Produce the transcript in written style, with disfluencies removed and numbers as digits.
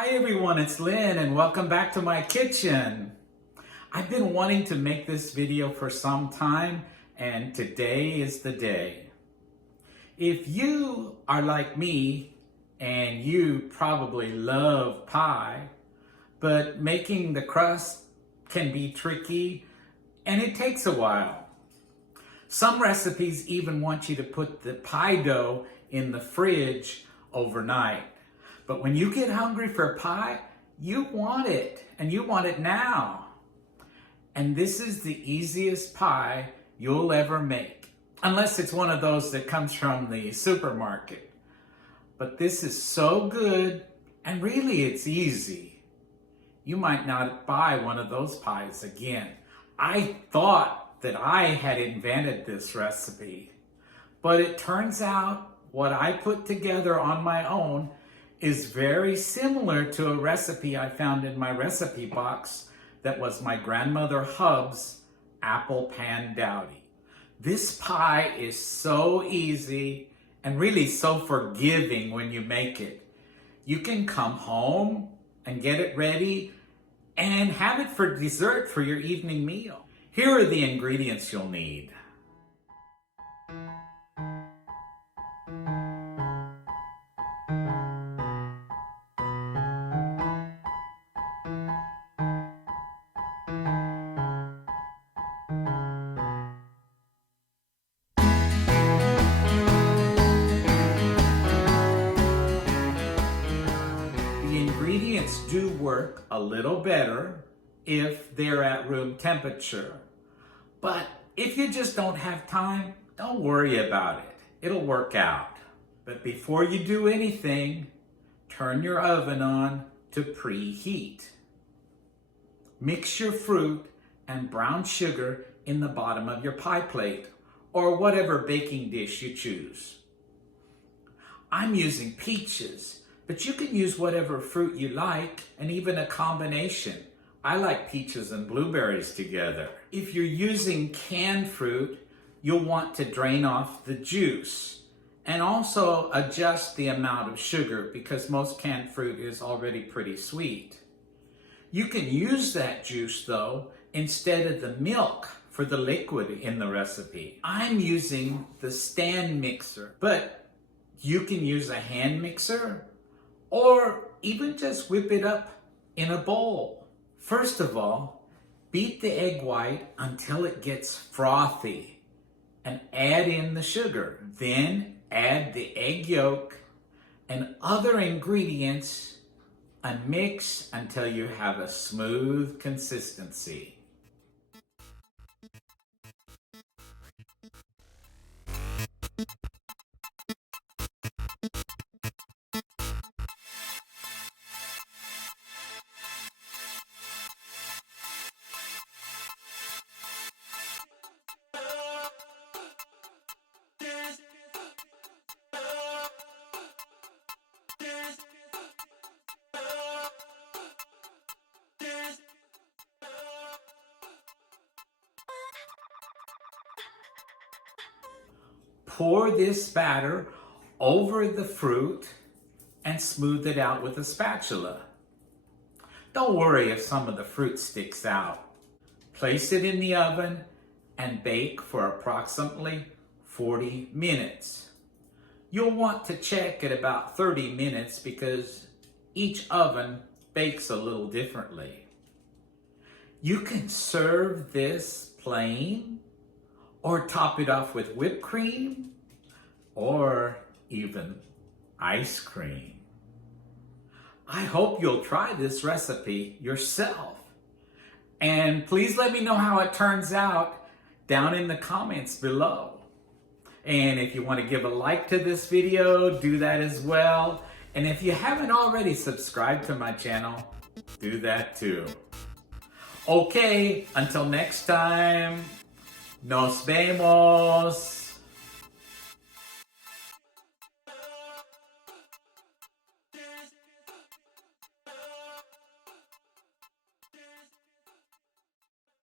Hi everyone, it's Lynn and welcome back to my kitchen. I've been wanting to make this video for some time and today is the day. If you are like me and you probably love pie, but making the crust can be tricky and it takes a while. Some recipes even want you to put the pie dough in the fridge overnight. But when you get hungry for pie, you want it, and you want it now. And this is the easiest pie you'll ever make, unless it's one of those that comes from the supermarket. But this is so good, and really it's easy. You might not buy one of those pies again. I thought that I had invented this recipe, but it turns out what I put together on my own is very similar to a recipe I found in my recipe box that was my grandmother Hub's apple pan dowdy. This pie is so easy and really so forgiving when you make it. You can come home and get it ready and have it for dessert for your evening meal. Here are the ingredients you'll need. Ingredients do work a little better if they're at room temperature. But if you just don't have time, don't worry about it. It'll work out. But before you do anything, turn your oven on to preheat. Mix your fruit and brown sugar in the bottom of your pie plate or whatever baking dish you choose. I'm using peaches, but you can use whatever fruit you like and even a combination. I like peaches and blueberries together. If you're using canned fruit, you'll want to drain off the juice and also adjust the amount of sugar because most canned fruit is already pretty sweet. You can use that juice though instead of the milk for the liquid in the recipe. I'm using the stand mixer, but you can use a hand mixer or even just whip it up in a bowl. First of all, beat the egg white until it gets frothy and add in the sugar. Then add the egg yolk and other ingredients and mix until you have a smooth consistency. Pour this batter over the fruit and smooth it out with a spatula. Don't worry if some of the fruit sticks out. Place it in the oven and bake for approximately 40 minutes. You'll want to check at about 30 minutes because each oven bakes a little differently. You can serve this plain or top it off with whipped cream or even ice cream. I hope you'll try this recipe yourself. And please let me know how it turns out down in the comments below. And if you want to give a like to this video, do that as well. And if you haven't already subscribed to my channel, do that too. Okay, until next time, nos vemos.